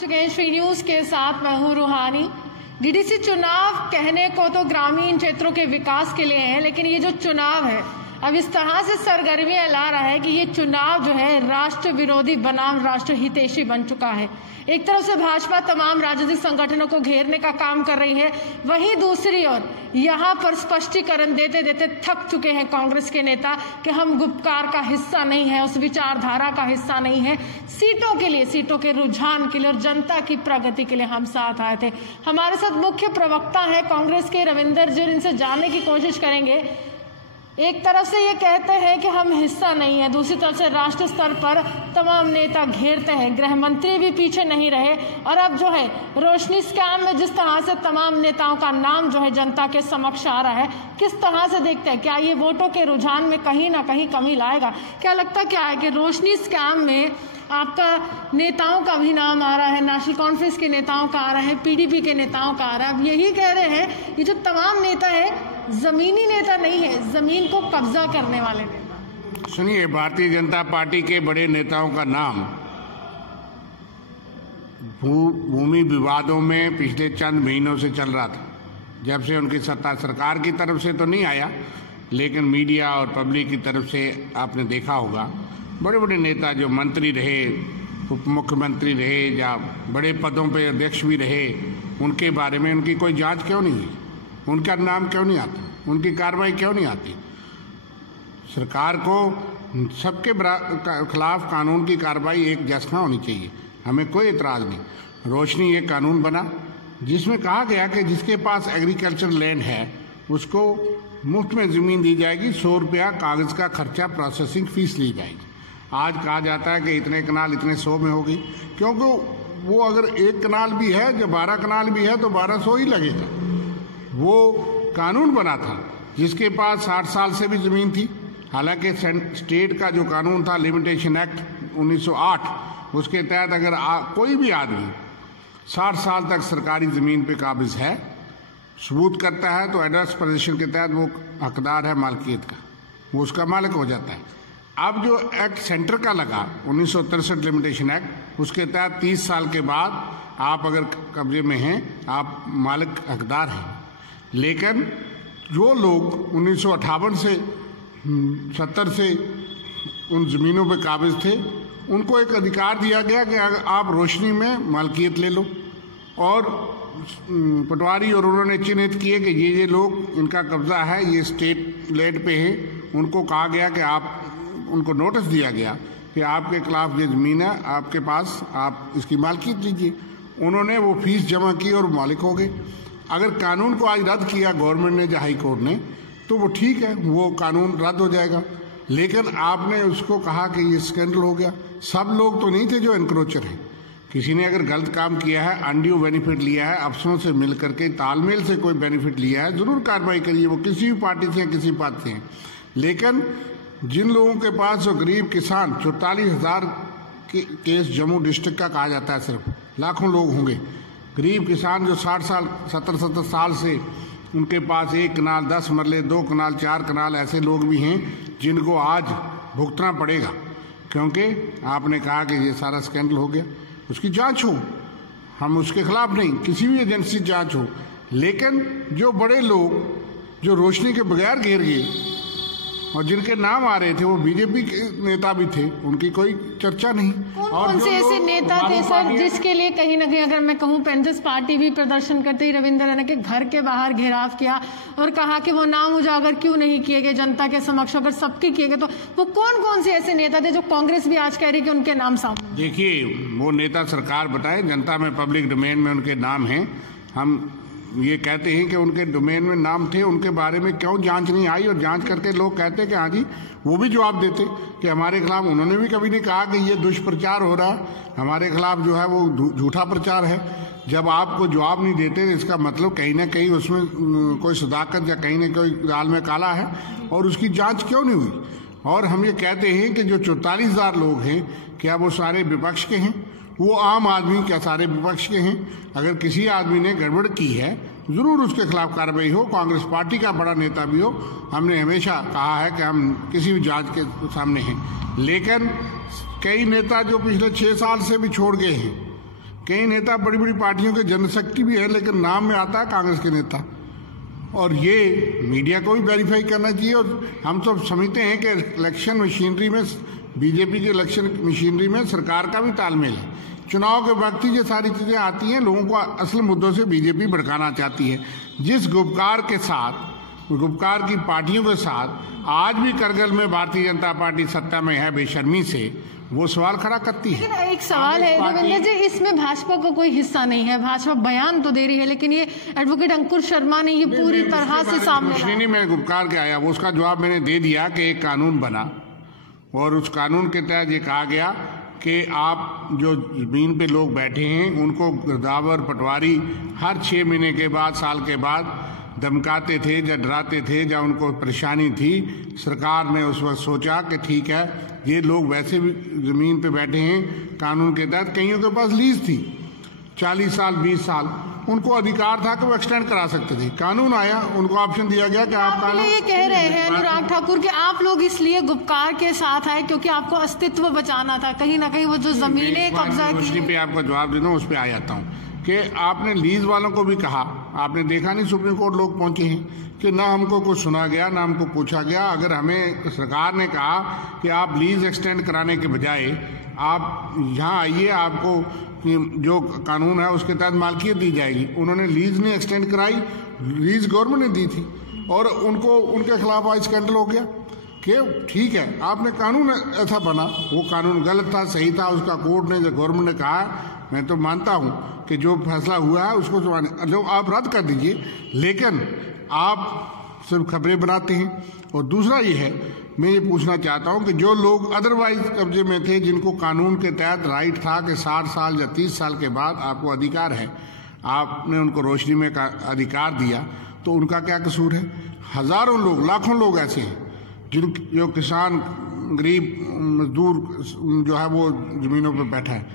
चुके हैं श्री न्यूज के साथ। मैं हूं रूहानी। डीडीसी चुनाव कहने को तो ग्रामीण क्षेत्रों के विकास के लिए है, लेकिन ये जो चुनाव है अब इस तरह से सरगर्मियां ला रहा है कि ये चुनाव जो है राष्ट्र विरोधी बनाम राष्ट्र हितैषी बन चुका है। एक तरफ से भाजपा तमाम राजनीतिक संगठनों को घेरने का काम कर रही है, वहीं दूसरी ओर यहाँ पर स्पष्टीकरण देते देते थक चुके हैं कांग्रेस के नेता कि हम गुपकार का हिस्सा नहीं है, उस विचारधारा का हिस्सा नहीं है। सीटों के लिए, सीटों के रुझान के लिए और जनता की प्रगति के लिए हम साथ आए थे। हमारे साथ मुख्य प्रवक्ता है कांग्रेस के रविंदर जी, इनसे जानने की कोशिश करेंगे। एक तरफ से ये कहते हैं कि हम हिस्सा नहीं है, दूसरी तरफ से राष्ट्र स्तर पर तमाम नेता घेरते हैं, गृह मंत्री भी पीछे नहीं रहे। और अब जो है रोशनी स्कैम में जिस तरह से तमाम नेताओं का नाम जो है जनता के समक्ष आ रहा है, किस तरह से देखते हैं? क्या ये वोटों के रुझान में कहीं ना कहीं कमी लाएगा? क्या लगता क्या है कि रोशनी स्कैम में आपका नेताओं का भी नाम आ रहा है, नेशनल कॉन्फ्रेंस के नेताओं का आ रहा है, पीडीपी के नेताओं का आ रहा है? अब यही कह रहे हैं ये जो तमाम नेता है जमीनी नेता नहीं है, जमीन को कब्जा करने वाले नेता। सुनिए, भारतीय जनता पार्टी के बड़े नेताओं का नाम भूमि विवादों में पिछले चंद महीनों से चल रहा था। जब से उनकी सत्ता सरकार की तरफ से तो नहीं आया, लेकिन मीडिया और पब्लिक की तरफ से आपने देखा होगा बड़े बड़े नेता जो मंत्री रहे, उप मुख्यमंत्री रहे या बड़े पदों पर अध्यक्ष भी रहे, उनके बारे में उनकी कोई जांच क्यों नहीं है? उनका नाम क्यों नहीं आता? उनकी कार्रवाई क्यों नहीं आती? सरकार को सबके खिलाफ कानून की कार्रवाई एक जैसा होनी चाहिए, हमें कोई इतराज नहीं। रोशनी एक कानून बना जिसमें कहा गया कि जिसके पास एग्रीकल्चर लैंड है उसको मुफ्त में जमीन दी जाएगी, 100 रुपया कागज का खर्चा प्रोसेसिंग फीस ली जाएगी। आज कहा जाता है कि इतने कनाल इतने 100 में होगी, क्योंकि वो अगर एक कनाल भी है, जब 12 कनाल भी है तो 1200 ही लगेगा। वो कानून बना था जिसके पास 60 साल से भी जमीन थी। हालांकि स्टेट का जो कानून था लिमिटेशन एक्ट 1908, उसके तहत अगर कोई भी आदमी 60 साल तक सरकारी जमीन पे काबिज है, सबूत करता है, तो एडवर्स पोजीशन के तहत वो हकदार है मालकियत का, वो उसका मालिक हो जाता है। अब जो एक्ट सेंटर का लगा 1963 लिमिटेशन एक्ट, उसके तहत 30 साल के बाद आप अगर कब्जे में हैं, आप मालिक हकदार हैं। लेकिन जो लोग 1958 से 70 से उन जमीनों पे काबिज थे, उनको एक अधिकार दिया गया कि आप रोशनी में मालकियत ले लो। और पटवारी और उन्होंने चिन्हित किए कि ये लोग, इनका कब्जा है, ये स्टेट लैंड पे है। उनको कहा गया कि उनको नोटिस दिया गया कि आपके खिलाफ ये जमीन है, आपके पास, आप इसकी मालकियत लीजिए। उन्होंने वो फीस जमा की और मालिक हो गए। अगर कानून को आज रद्द किया गवर्नमेंट ने या हाई कोर्ट ने, तो वो ठीक है, वो कानून रद्द हो जाएगा। लेकिन आपने उसको कहा कि ये स्कैंडल हो गया। सब लोग तो नहीं थे जो एनक्रोचर हैं। किसी ने अगर गलत काम किया है, अनड्यू बेनिफिट लिया है, अफसरों से मिल करके तालमेल से कोई बेनिफिट लिया है, जरूर कार्रवाई करिए, वो किसी भी पार्टी से किसी बात से हैं। लेकिन जिन लोगों के पास, जो गरीब किसान, 44,000 केस जम्मू डिस्ट्रिक्ट का कहा जाता है, सिर्फ लाखों लोग होंगे गरीब किसान जो 60 साल 70 साल से उनके पास 1 कनाल 10 मरले, 2 कनाल 4 कनाल, ऐसे लोग भी हैं जिनको आज भुगतना पड़ेगा, क्योंकि आपने कहा कि ये सारा स्कैंडल हो गया। उसकी जांच हो, हम उसके खिलाफ नहीं, किसी भी एजेंसी जांच हो। लेकिन जो बड़े लोग जो रोशनी के बगैर घेर गए और जिनके नाम आ रहे थे वो बीजेपी के नेता भी थे, उनकी कोई चर्चा नहीं। कौन से ऐसे नेता थे सर जिसके लिए कहीं ना कहीं, अगर मैं कहूँ पेंथर्स पार्टी भी प्रदर्शन करते ही रविंद्र ने के घर के बाहर घेराव किया और कहा कि वो नाम उजागर क्यों नहीं किए गए जनता के समक्ष? अगर सबके किए गए तो वो कौन कौन से ऐसे नेता थे जो कांग्रेस भी आज कह रही कि उनके नाम सामने? देखिए, वो नेता सरकार बताए, जनता में पब्लिक डोमेन में उनके नाम हैं। हम ये कहते हैं कि उनके डोमेन में नाम थे, उनके बारे में क्यों जांच नहीं आई? और जांच करके लोग कहते कि हाँ जी, वो भी जवाब देते कि हमारे खिलाफ, उन्होंने भी कभी नहीं कहा कि ये दुष्प्रचार हो रहा है, हमारे खिलाफ जो है वो झूठा प्रचार है। जब आपको जवाब नहीं देते तो इसका मतलब कहीं ना कहीं उसमें कोई सदाकत या कहीं ना कोई दाल में काला है, और उसकी जांच क्यों नहीं हुई? और हम ये कहते हैं कि जो 44,000 लोग हैं, क्या वो सारे विपक्ष के हैं? वो आम आदमी क्या सारे विपक्ष के हैं? अगर किसी आदमी ने गड़बड़ की है, जरूर उसके खिलाफ कार्रवाई हो, कांग्रेस पार्टी का बड़ा नेता भी हो। हमने हमेशा कहा है कि हम किसी भी जांच के सामने हैं। लेकिन कई नेता जो पिछले 6 साल से भी छोड़ गए हैं, कई नेता बड़ी बड़ी पार्टियों के जनशक्ति भी है, लेकिन नाम में आता है कांग्रेस के नेता। और ये मीडिया को भी वेरीफाई करना चाहिए। और हम सब समझते हैं कि इलेक्शन मशीनरी में, बीजेपी के इलेक्शन मशीनरी में सरकार का भी तालमेल है। चुनाव के वक्त ही ये सारी चीजें आती हैं, लोगों को असल मुद्दों से बीजेपी भड़काना चाहती है। जिस गुपकार के साथ, गुपकार की पार्टियों के साथ आज भी करगिल में भारतीय जनता पार्टी सत्ता में है बेशर्मी से, वो सवाल खड़ा करती है। लेकिन एक सवाल है रविंद्र जी, इसमें भाजपा का कोई हिस्सा नहीं है। भाजपा बयान तो दे रही है, लेकिन ये एडवोकेट अंकुर शर्मा ने ये पूरी तरह से सामने लाया। नहीं, मैं गुपकार के आया, वो उसका जवाब मैंने दे दिया कि एक कानून बना और उस कानून के तहत ये कहा गया कि आप जो जमीन पे लोग बैठे हैं उनको गिरदावर पटवारी हर 6 महीने के बाद, साल के बाद धमकाते थे या डराते थे या उनको परेशानी थी। सरकार ने उस वक्त सोचा कि ठीक है, ये लोग वैसे भी जमीन पे बैठे हैं कानून के तहत, कईयों के पास लीज थी 40 साल 20 साल, उनको अधिकार था कि वो एक्सटेंड करा सकते थे। कानून आया, उनको ऑप्शन दिया गया कि आप कानून। ये कह रहे हैं अनुराग ठाकुर कि आप लोग इसलिए गुपकार के साथ आए क्योंकि आपको अस्तित्व बचाना था, कहीं ना कहीं वो जो जमीनें कब्जा की। पे आपका जवाब दे दूं, उस पर आ जाता हूँ कि आपने लीज वालों को भी कहा, आपने देखा नहीं सुप्रीम कोर्ट लोग पहुंचे हैं कि ना हमको कुछ सुना गया ना हमको पूछा गया। अगर हमें सरकार ने कहा कि आप लीज एक्सटेंड कराने के बजाय आप यहाँ आइए, आपको जो कानून है उसके तहत मालकियत दी जाएगी, उन्होंने लीज नहीं एक्सटेंड कराई, लीज गवर्नमेंट ने दी थी और उनको उनके खिलाफ आज स्कैंडल हो गया कि ठीक है आपने कानून ऐसा बना, वो कानून गलत था, सही था, उसका कोर्ट ने, जो गवर्नमेंट ने कहा, मैं तो मानता हूं कि जो फैसला हुआ है उसको जो आप रद्द कर दीजिए, लेकिन आप सिर्फ खबरें बनाते हैं। और दूसरा ये है, मैं ये पूछना चाहता हूं कि जो लोग अदरवाइज कब्जे में थे, जिनको कानून के तहत राइट था कि 60 साल या 30 साल के बाद आपको अधिकार है, आपने उनको रोशनी में का अधिकार दिया, तो उनका क्या कसूर है? हजारों लोग, लाखों लोग ऐसे हैं जो किसान, गरीब मजदूर जो है वो जमीनों पर बैठा है,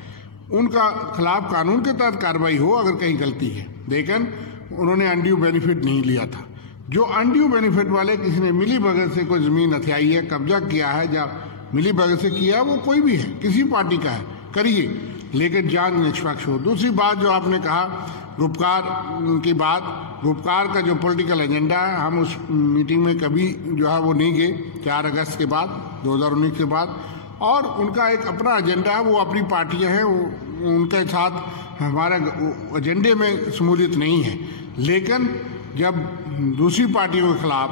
उनका खिलाफ कानून के तहत कार्रवाई हो अगर कहीं गलती है। लेकिन उन्होंने अनड्यू बेनिफिट नहीं लिया था। जो अनड्यू बेनिफिट वाले, किसी ने मिली भगत से कोई जमीन हथियाई है, कब्जा किया है या मिली भगत से किया है, वो कोई भी है, किसी पार्टी का है, करिए, लेकिन जांच निष्पक्ष हो। दूसरी बात जो आपने कहा गुपकार की बात, गुपकार का जो पॉलिटिकल एजेंडा है, हम उस मीटिंग में कभी जो है वो नहीं गए 4 अगस्त के बाद, 2019 के बाद, और उनका एक अपना एजेंडा है, वो अपनी पार्टियां हैं, उनके साथ हमारे एजेंडे में शमूलियत नहीं है। लेकिन जब दूसरी पार्टियों के खिलाफ,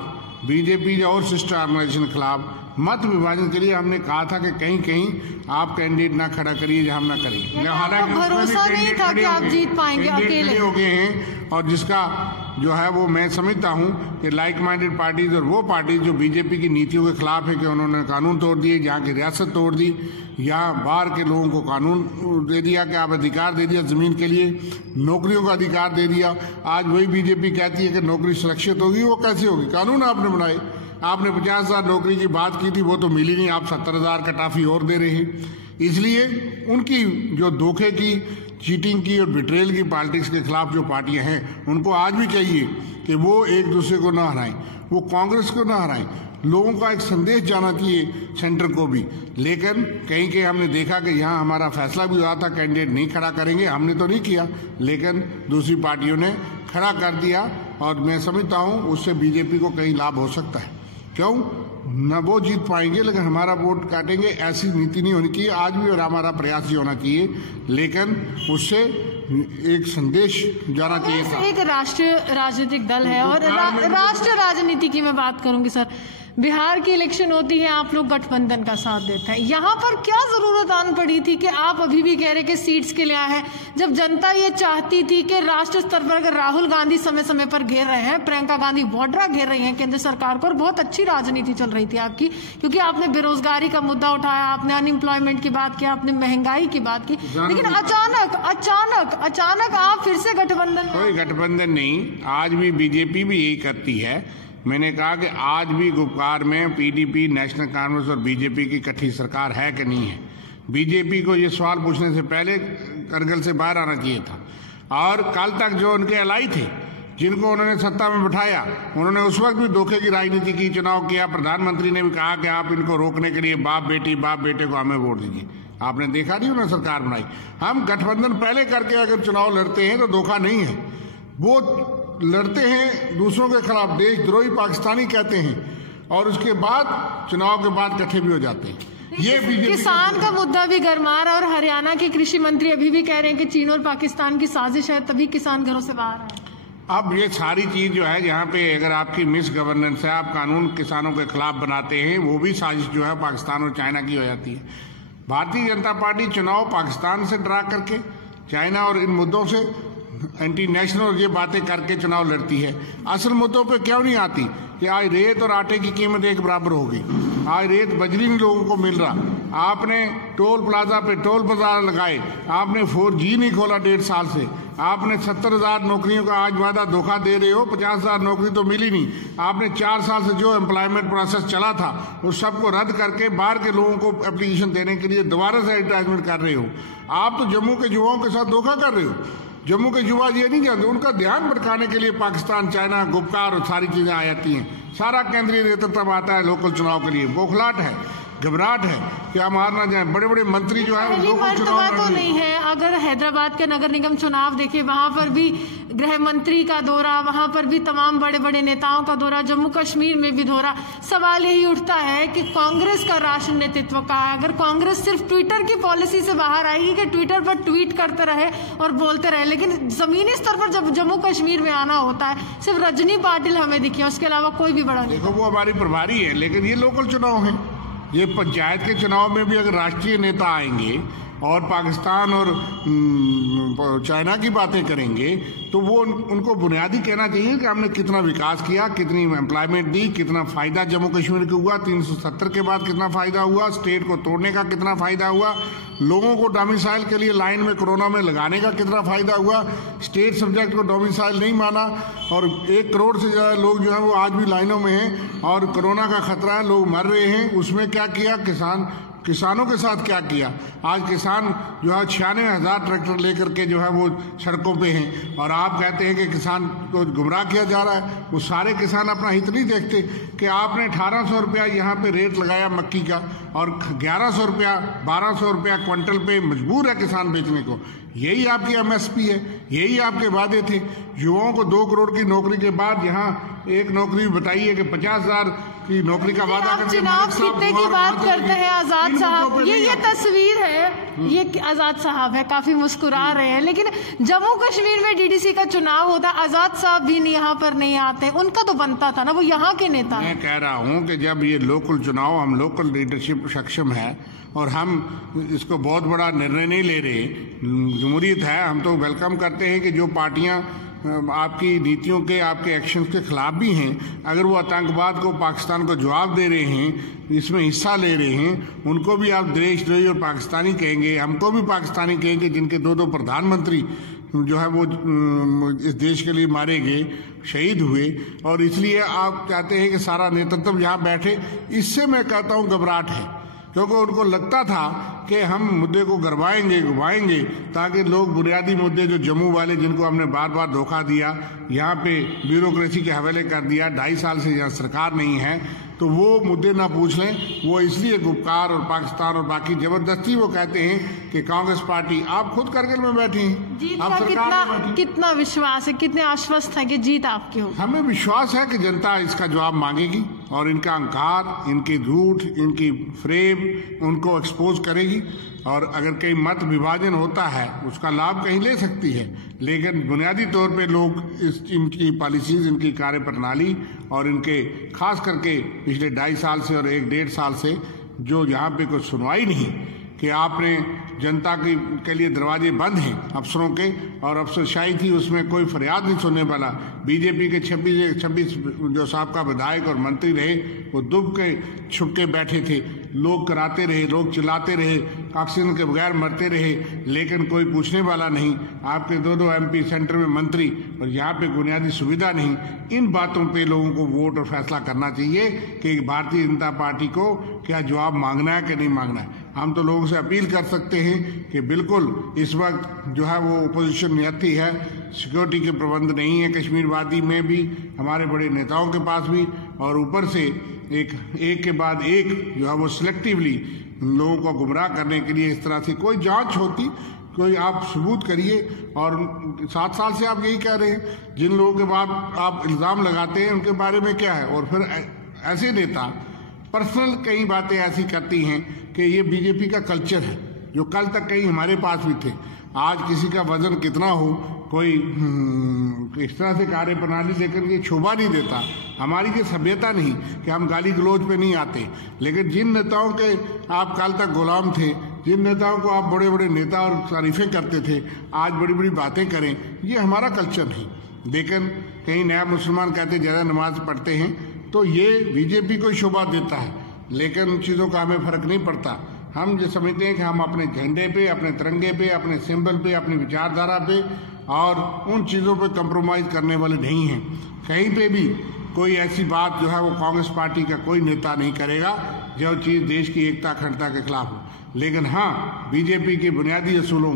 बीजेपी और सिस्टर ऑर्गेनाइजेशन के खिलाफ मत विभाजन के लिए हमने कहा था कि कहीं कहीं आप कैंडिडेट ना खड़ा करिए जहां हम ना करेंगे। हालांकि भरोसा नहीं था कि आप जीत पाएंगे अकेले हो गए हैं, और जिसका जो है वो मैं समझता हूं कि लाइक माइंडेड पार्टीज और वो पार्टीज जो बीजेपी की नीतियों के खिलाफ है कि उन्होंने कानून तोड़ दिए, यहाँ की रियासत तोड़ दी, यहाँ बाहर के लोगों को कानून दे दिया कि आप अधिकार दे दिया जमीन के लिए, नौकरियों का अधिकार दे दिया। आज वही बीजेपी कहती है कि नौकरी सुरक्षित होगी, वो कैसे होगी? कानून आपने बनाए, आपने 50,000 नौकरी की बात की थी, वो तो मिली नहीं, आप 70,000 का टाफी और दे रहे हैं। इसलिए उनकी जो धोखे की, चीटिंग की और बिट्रेल की पॉलिटिक्स के खिलाफ जो पार्टियां हैं, उनको आज भी चाहिए कि वो एक दूसरे को ना हराएं, वो कांग्रेस को ना हराएं। लोगों का एक संदेश जाना चाहिए सेंटर को भी। लेकिन कहीं के हमने देखा कि यहाँ हमारा फैसला भी हुआ था कैंडिडेट नहीं खड़ा करेंगे, हमने तो नहीं किया, लेकिन दूसरी पार्टियों ने खड़ा कर दिया, और मैं समझता हूँ उससे बीजेपी को कहीं लाभ हो सकता है। क्यों? न वो जीत पाएंगे लेकिन हमारा वोट काटेंगे, ऐसी नीति नहीं होनी चाहिए आज भी, और हमारा प्रयास ही होना चाहिए, लेकिन उससे एक संदेश जाना चाहिए था। एक राष्ट्रीय राजनीतिक दल है, और राष्ट्रीय राजनीति की मैं बात करूंगी सर, बिहार की इलेक्शन होती है, आप लोग गठबंधन का साथ देते हैं। यहाँ पर क्या जरूरत आन पड़ी थी कि आप अभी भी कह रहे कि सीट्स के लिए आए हैं, जब जनता ये चाहती थी कि राष्ट्र स्तर पर अगर राहुल गांधी समय समय पर घेर रहे हैं, प्रियंका गांधी वाड्रा घेर रही हैं केंद्र सरकार को, और बहुत अच्छी राजनीति चल रही थी आपकी, क्योंकि आपने बेरोजगारी का मुद्दा उठाया, आपने अनएम्प्लॉयमेंट की बात की, आपने महंगाई की बात की, लेकिन अचानक आप फिर से गठबंधन। कोई गठबंधन नहीं, आज भी बीजेपी भी यही करती है। मैंने कहा कि आज भी गुपकार में पीडीपी, नेशनल कांग्रेस और बीजेपी की इकट्ठी सरकार है कि नहीं है। बीजेपी को ये सवाल पूछने से पहले करगिल से बाहर आना चाहिए था। और कल तक जो उनके अलाई थे, जिनको उन्होंने सत्ता में बिठाया, उन्होंने उस वक्त भी धोखे की राजनीति की, चुनाव किया। प्रधानमंत्री ने भी कहा कि आप इनको रोकने के लिए बाप बेटे को हमें वोट दीजिए। आपने देखा नहीं उन्होंने सरकार बनाई। हम गठबंधन पहले करके अगर चुनाव लड़ते हैं तो धोखा नहीं है, वो लड़ते हैं दूसरों के खिलाफ, देशद्रोही पाकिस्तानी कहते हैं, और उसके बाद चुनाव के बाद इकट्ठे भी हो जाते हैं। ये किसान का मुद्दा भी गरमा रहा है और हरियाणा के कृषि मंत्री अभी भी कह रहे हैं कि चीन और पाकिस्तान की साजिश है, तभी किसान घरों से बाहर आए। अब ये सारी चीज जो है, यहाँ पे अगर आपकी मिस गवर्नेंस है, आप कानून किसानों के खिलाफ बनाते हैं, वो भी साजिश जो है पाकिस्तान और चाइना की हो जाती है। भारतीय जनता पार्टी चुनाव पाकिस्तान से डरा करके, चाइना और इन मुद्दों से एंटी नेशनल ये बातें करके चुनाव लड़ती है। असल मुद्दों पे क्यों नहीं आती कि आज रेत और आटे की कीमत एक बराबर होगी, आज रेत बजरी नहीं लोगों को मिल रहा, आपने टोल प्लाजा पे टोल बाजार लगाए, आपने 4G नहीं खोला 1.5 साल से, आपने 70,000 नौकरियों का आज वादा धोखा दे रहे हो, 50,000 नौकरी तो मिली नहीं, आपने 4 साल से जो एम्प्लॉयमेंट प्रोसेस चला था उस सबको रद्द करके बाहर के लोगों को एप्लीकेशन देने के लिए दोबारा से एडवर्टाइजमेंट कर रहे हो। आप तो जम्मू के युवाओं के साथ धोखा कर रहे हो। जम्मू के युवा ये नहीं जानते, उनका ध्यान भटकाने के लिए पाकिस्तान, चाइना, गुपकार और सारी चीजें आ जाती हैं। सारा केंद्रीय नेतृत्व आता है लोकल चुनाव के लिए, बौखलाहट है, घबराहट है कि हम हार ना जाए। बड़े बड़े मंत्री जो है लोकल चुनाव तो नहीं है। अगर हैदराबाद के नगर निगम चुनाव देखे, वहां पर भी गृह मंत्री का दौरा, वहां पर भी तमाम बड़े बड़े नेताओं का दौरा, जम्मू कश्मीर में भी दौरा। सवाल यही उठता है कि कांग्रेस का राष्ट्रीय नेतृत्व का, अगर कांग्रेस सिर्फ ट्विटर की पॉलिसी से बाहर आएगी कि ट्विटर पर ट्वीट करते रहे और बोलते रहे, लेकिन जमीनी स्तर पर जब जम्मू कश्मीर में आना होता है, सिर्फ रजनी पाटिल हमें दिखी, उसके अलावा कोई भी बड़ा देखो वो हमारी प्रभारी है, लेकिन ये लोकल चुनाव है। ये पंचायत के चुनाव में भी अगर राष्ट्रीय नेता आएंगे और पाकिस्तान और चाइना की बातें करेंगे तो वो उनको बुनियादी कहना चाहिए कि हमने कितना विकास किया, कितनी एम्प्लॉयमेंट दी, कितना फायदा जम्मू कश्मीर को हुआ, 370 के बाद कितना फायदा हुआ, स्टेट को तोड़ने का कितना फायदा हुआ, लोगों को डोमिसाइल के लिए लाइन में कोरोना में लगाने का कितना फायदा हुआ, स्टेट सब्जेक्ट को डोमिसाइल नहीं माना और 1 करोड़ से ज्यादा लोग जो है वो आज भी लाइनों में हैं और कोरोना का खतरा है, लोग मर रहे हैं। उसमें क्या किया किसानों के साथ क्या किया? आज किसान जो है 96,000 ट्रैक्टर लेकर के जो है वो सड़कों पे हैं और आप कहते हैं कि किसान को गुमराह किया जा रहा है। वो सारे किसान अपना हित नहीं देखते कि आपने 1800 रुपया यहाँ पे रेट लगाया मक्की का और 1100 रुपया 1200 रुपया क्विंटल पे मजबूर है किसान बेचने को। यही आपकी MSP है, यही आपके वादे थे। युवाओं को 2 करोड़ की नौकरी के बाद यहाँ एक नौकरी बताइए कि 50,000 की नौकरी का वादा करके चुनाव जीतने की बात करते हैं आजाद साहब, ये तस्वीर है, ये आजाद साहब है, काफी मुस्कुरा रहे हैं, लेकिन जम्मू कश्मीर में DDC का चुनाव होता, आजाद साहब भी यहाँ पर नहीं आते, उनका तो बनता था ना, वो यहाँ के नेता। मैं कह रहा हूँ कि जब ये लोकल चुनाव, हम लोकल लीडरशिप सक्षम है और हम इसको बहुत बड़ा निर्णय नहीं ले रहे, जमहूरियत है, हम तो वेलकम करते हैं कि जो पार्टियां आपकी नीतियों के, आपके एक्शंस के खिलाफ भी हैं, अगर वो आतंकवाद को, पाकिस्तान को जवाब दे रहे हैं, इसमें हिस्सा ले रहे हैं, उनको भी आप देशद्रोही और पाकिस्तानी कहेंगे, हमको भी पाकिस्तानी कहेंगे, जिनके 2 प्रधानमंत्री जो है वो इस देश के लिए मारे गए, शहीद हुए, और इसलिए आप चाहते हैं कि सारा नेतृत्व यहाँ बैठे। इससे मैं कहता हूँ घबराहट है, क्योंकि उनको लगता था कि हम मुद्दे को घुमाएंगे ताकि लोग बुनियादी मुद्दे जो जम्मू वाले, जिनको हमने बार बार धोखा दिया, यहाँ पे ब्यूरोक्रेसी के हवाले कर दिया, 2.5 साल से यहाँ सरकार नहीं है, तो वो मुद्दे ना पूछ लें। वो इसलिए गुपकार और पाकिस्तान और बाकी जबरदस्ती वो कहते हैं कि कांग्रेस पार्टी, आप खुद करगिल में बैठी हैं, आप सरकार में बैठी। कितना विश्वास है, कितने आश्वस्त है कि जीत आपकी होगी? हमें विश्वास है कि जनता इसका जवाब मांगेगी और इनका अहंकार, इनके झूठ, इनकी फ्रेम उनको एक्सपोज करेगी, और अगर कहीं मत विभाजन होता है उसका लाभ कहीं ले सकती है, लेकिन बुनियादी तौर पे लोग इनकी पॉलिसीज, इनकी कार्य प्रणाली और इनके खास करके पिछले 2.5 साल से और 1-1.5 साल से जो यहाँ पे कोई सुनवाई नहीं, कि आपने जनता के लिए दरवाजे बंद हैं अफसरों के, और अफसरशाही थी, उसमें कोई फरियाद नहीं सुनने वाला। बीजेपी के 26 जो साहब का विधायक और मंत्री रहे, वो दुब के छुप के बैठे थे, लोग कराते रहे, लोग चिल्लाते रहे, ऑक्सीजन के बगैर मरते रहे, लेकिन कोई पूछने वाला नहीं। आपके 2 MP सेंटर में मंत्री और यहाँ पे बुनियादी सुविधा नहीं। इन बातों पे लोगों को वोट और फैसला करना चाहिए कि भारतीय जनता पार्टी को क्या जवाब मांगना है कि नहीं मांगना है। हम तो लोगों से अपील कर सकते हैं कि बिल्कुल इस वक्त जो है वो ओपोजिशन नियति है, सिक्योरिटी के प्रबंध नहीं है कश्मीर वादी में भी, हमारे बड़े नेताओं के पास भी, और ऊपर से एक के बाद एक जो है वो सिलेक्टिवली लोगों को गुमराह करने के लिए इस तरह से कोई जांच होती, कोई आप सबूत करिए। और 7 साल से आप यही कह रहे हैं, जिन लोगों के बाद आप इल्ज़ाम लगाते हैं उनके बारे में क्या है। और फिर ऐसे नेता पर्सनल कई बातें ऐसी करती हैं कि ये बीजेपी का कल्चर है, जो कल तक कहीं हमारे पास भी थे। आज किसी का वजन कितना हो, कोई इस तरह से कार्य प्रणाली लेकर ये शोभा नहीं देता। हमारी ये सभ्यता नहीं कि हम गाली गलौज पे नहीं आते, लेकिन जिन नेताओं के आप कल तक गुलाम थे, जिन नेताओं को आप बड़े बड़े नेता और तारीफें करते थे, आज बड़ी बड़ी बातें करें, ये हमारा कल्चर नहीं। लेकिन कहीं नया मुसलमान कहते ज़्यादा नमाज पढ़ते हैं, तो ये बीजेपी को शोभा देता है, लेकिन उन चीज़ों का हमें फ़र्क नहीं पड़ता। हम जो समझते हैं कि हम अपने झंडे पे, अपने तिरंगे पे, अपने सिंबल पे, अपनी विचारधारा पे और उन चीज़ों पे कंप्रोमाइज़ करने वाले नहीं हैं। कहीं पे भी कोई ऐसी बात जो है वो कांग्रेस पार्टी का कोई नेता नहीं करेगा जो चीज़ देश की एकता अखंडता के खिलाफ हो। लेकिन हाँ, बीजेपी के बुनियादी असूलों,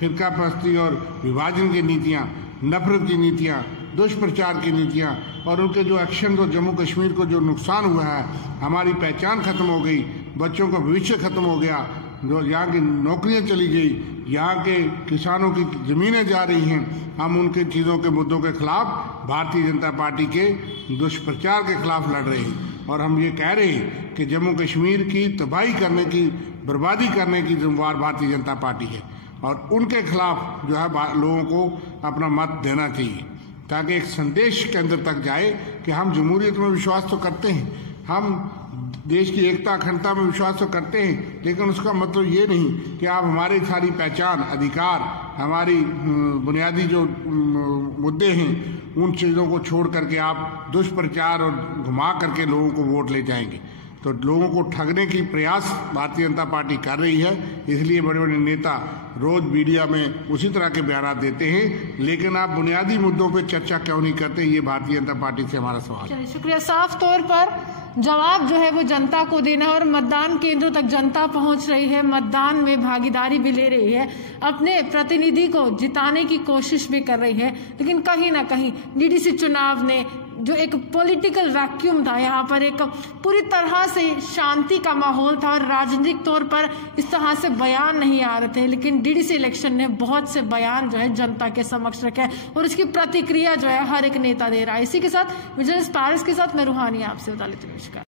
फिरकापरस्ती और विभाजन की नीतियाँ, नफरत की नीतियाँ, दुष्प्रचार की नीतियाँ और उनके जो एक्शन, जो जम्मू कश्मीर को जो नुकसान हुआ है, हमारी पहचान खत्म हो गई, बच्चों का भविष्य खत्म हो गया, जो यहाँ की नौकरियाँ चली गई, यहाँ के किसानों की ज़मीनें जा रही हैं। हम उनके चीज़ों के मुद्दों के खिलाफ, भारतीय जनता पार्टी के दुष्प्रचार के खिलाफ लड़ रहे हैं। और हम ये कह रहे हैं कि जम्मू कश्मीर की तबाही करने की, बर्बादी करने की जिम्मेवार भारतीय जनता पार्टी है और उनके खिलाफ जो है लोगों को अपना मत देना चाहिए, ताकि एक संदेश के अंदर तक जाए कि हम जमहूरियत में विश्वास तो करते हैं, हम देश की एकता अखंडता में विश्वास तो करते हैं, लेकिन उसका मतलब ये नहीं कि आप हमारी सारी पहचान, अधिकार, हमारी बुनियादी जो मुद्दे हैं, उन चीज़ों को छोड़ करके आप दुष्प्रचार और घुमा करके लोगों को वोट ले जाएंगे। तो लोगों को ठगने की प्रयास भारतीय जनता पार्टी कर रही है। इसलिए बड़े बड़े नेता रोज मीडिया में उसी तरह के बयान देते हैं, लेकिन आप बुनियादी मुद्दों पर चर्चा क्यों नहीं करते, ये भारतीय जनता पार्टी से हमारा सवाल है। शुक्रिया। साफ तौर पर जवाब जो है वो जनता को देना और मतदान केंद्रों तक जनता पहुंच रही है, मतदान में भागीदारी भी ले रही है, अपने प्रतिनिधि को जिताने की कोशिश भी कर रही है। लेकिन कहीं ना कहीं डीडीसी चुनाव ने जो एक पॉलिटिकल वैक्यूम था, यहाँ पर एक पूरी तरह से शांति का माहौल था और राजनीतिक तौर पर इस तरह से बयान नहीं आ रहे थे, लेकिन डीडीसी इलेक्शन ने बहुत से बयान जो है जनता के समक्ष रखे और उसकी प्रतिक्रिया जो है हर एक नेता दे रहा है। इसी के साथ विजय पारस के साथ मैं रूहानी आपसे बता लेती हूँ।